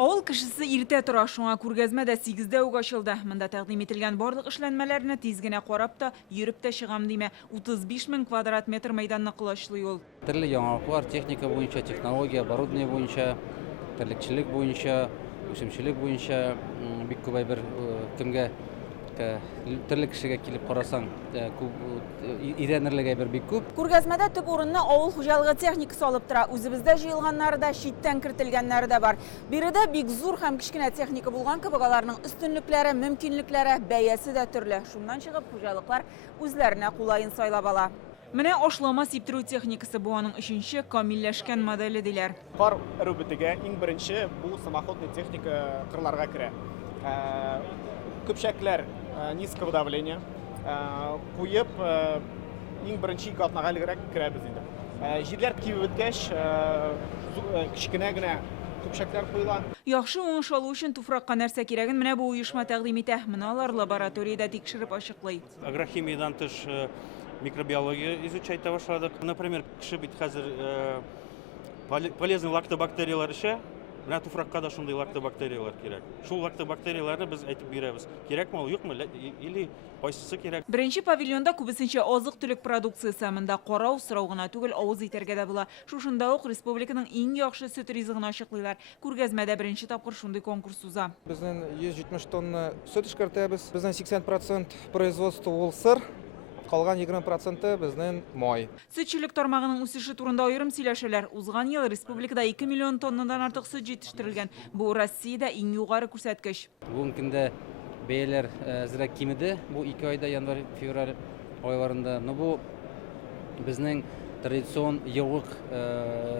Авыл кешесе иртә тора, шуңа күргәзмә дә 8-дә үк ачылды. Монда тәкъдим ителгән барлык эшләнмәләрне тиз генә карап та, йөреп тә чыгам димә. 35 000 квадрат метр мәйданны кылычлый ул. Төрле яңалыклар, техника буенча, технология, оборудование буенча, терлекчелек буенча, үсемчелек буенча бик күп бер кемгә төрле кешегә килеп карасаң, өйрәнерлек бер бик күп. Күргәзмәдә төп урынны авыл хуҗалыгы техникасы алып тора. Үзебездә җыелганнары да, читтән кертелгәннәре дә бар. Биредә бик зур һәм кичкенә техника булган кебек, аларның өстенлекләре, мөмкинлекләре, бәясе дә төрле. Шуннан чыгып, хуҗалыклар үзләренә кулайын сайлап ала. Менә ашлама сиптерү техникасы бу аның өченче камилләшкән моделе диләр. Кар өрү бетегә иң беренче бу самоходный техника кырларга керә. Көпчәкләр низкого давления куеп иң беренче ике атнага элегрәк керәбез инде. Җирләр кибеп беткәч, кичкенә генә көпчәкләр куела. Яхшы уңыш алу өчен туфракка нәрсә кирәген менә бу оешма тәкъдим итә. Моналар лабораториядә тикшереп ачыклый. Агрохимиядан тыш микробиология изучать башладык. Например, кеше бит хәзер полезный лактобактериялар эчә. Менә туфракка да шундый лактобактериялар кирәк. Шул лактобактерияларны без әйтеп бирәбез. Кирәкме ул, юкмы, или кайсысы кирәк? Беренче павильонда күбесенчә азык-төлек продукциясе, монда карау, сорау гына түгел, авыз итәргә дә була. Шушында ук республиканың иң яхшы сөт ризыгын ачыклыйлар. Күргәзмәдә беренче тапкыр шундый конкурс уза. Безнең 170 тонна сөт эшкәртәбез. Безнең 80% производство ул сыр. Калган 20% безнең май. Сөтчелек тармагының үсеше турында аерым сөйләшәләр. Узган ел республикада 2 миллион тоннадан артык сөт җитештерелгән. Бу Россиядә иң югары күрсәткеч. Бүгенге көндә бәяләр әзрәк кимеде. Бу 2 айда, январь-февраль айларында. Но бу безнең традицион еллык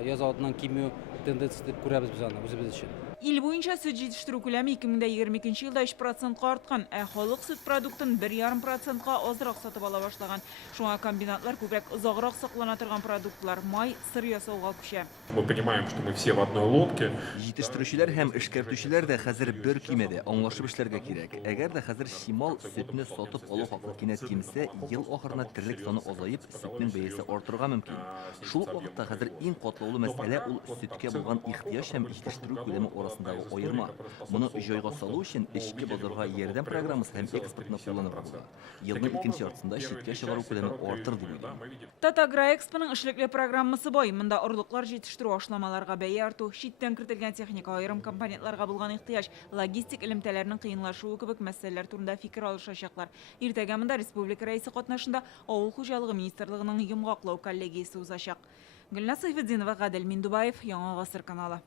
яз алдыннан кимү тенденциясе дип күрәбез без аны үзебез өчен. Ил буенча сөт җитештерү күләме 2022 елда 3%-ка арткан, ә халык сөт продуктын 1,5%-ка азрак сатып ала башлаган. Шуңа комбинатлар күбрәк озаграк саклана торган продуктлар, май, сыр ясауга күчә. Мы понимаем, что мы все в одной лодке. Җитештерүчеләр һәм эшкәртүчеләр дә хәзер бер көймәдә аңлашып эшләргә кирәк. Әгәр дә хәзер Шимал сөтне сатып алу хакы кинәт кимсә, ел ахырына терлек саны азаеп, сөтнең бәясе артырга мөмкин. Шул вакытта хәзер иң катлаулы мәсьәлә ул сөткә булган ихтыяҗ һәм җитештерү күләме арасындагы аерма. Моны җайга салу өчен эчке базарга ярдәм программасы һәм экспортны кулланып була. Елның икенче яртысында читкә чыгару күләме артыр дип уйлыйм. Татагроэкспоның эшлекле программасы бай. Монда орлыклар җитештерү, ашламаларга бәя арту, читтән кертелгән техника, аерым компонентларга булган ихтыяҗ, логистик элемтәләрнең кыенлашуы кебек мәсьәләләр турында фикер алышачаклар. Иртәгә монда республика рәисе катнашында авыл хуҗалыгы министрлыгының йомгаклау коллегиясе узачак. Гөлназ Сайфетдинова, Гадел Миндубаев, Яңа Гасыр каналы.